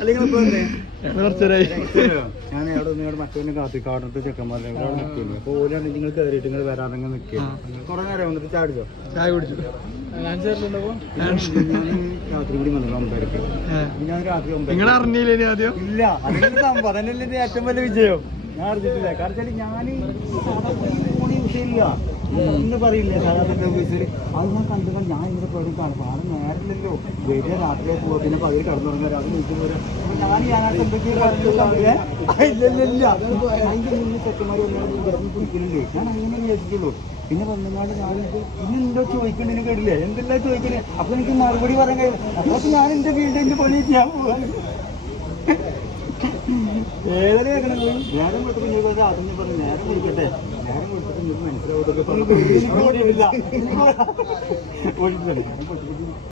അല്ലെങ്കിൽ കുറച്ചേരായി ഞാൻ അവിടെ നിങ്ങളുടെ മറ്റൊന്ന് കാത്തിക്കാടത്തെ ചെക്കന്മാരുടെ അവിടെ നിൽക്കുന്നു. അപ്പൊ ഓലാണ് നിങ്ങൾ കയറിയിട്ട് നിങ്ങൾ വരാറങ്ങ് നിൽക്കുക. കുറെ നേരം വന്നിട്ട് ചാടിച്ചോ? ചായ കുടിച്ചു. ഞാൻ രാത്രി കൂടി വന്നു 9:30. ഞാൻ രാത്രി 9. നിങ്ങൾ അറിഞ്ഞില്ലേ ആദ്യം? ഇല്ല, അതിന്റെ സംഭവം അതന്നെ ഏറ്റവും വലിയ വിജയം. ഞാൻ അറിഞ്ഞിട്ടില്ല. കാരണം വെച്ചാൽ ഞാൻ വിഷയമില്ല എന്ന് പറയില്ലേ സാധാരണ ഓഫീസിൽ. അത് ഞാൻ കണ്ടുകൊണ്ട് ഞാൻ ഇങ്ങനെ പ്രൊഡക്റ്റ് കാണും. ആരും നേരമില്ലല്ലോ, വലിയ രാത്രിയെ പോകുക, പിന്നെ പകൽ കടന്നുറങ്ങാൻ അത് വീട്ടിൽ പോരാ. ഞാൻ എന്തൊക്കെയോ ഇല്ലല്ല അതിന്റെ മുന്നേ ചെക്കന്മാർ കുടിക്കലുണ്ട്. ഞാൻ അങ്ങനെ വിചാരിക്കുള്ളൂ. പിന്നെ വന്നങ്ങാണ്ട് ഞാനിത് ഇനി എന്തോ ചോദിക്കണ്ടതിന് കേട്ടില്ലേ, എന്തെല്ലാം ചോദിക്കണേ. അപ്പൊ എനിക്ക് മറുപടി പറയാൻ കഴിയും. അപ്പൊ ഞാൻ എന്റെ ഫീൽഡിന്റെ പണി ചെയ്യാൻ പോവാണ്. ഏതൊരു കേൾക്കണം നേരം കൊടുത്തിട്ട് അതിന് പറഞ്ഞു നേരം വിളിക്കട്ടെ, നേരം കൊടുത്തിട്ട് നിങ്ങൾക്ക് മനസ്സിലാവതൊക്കെ പറഞ്ഞു.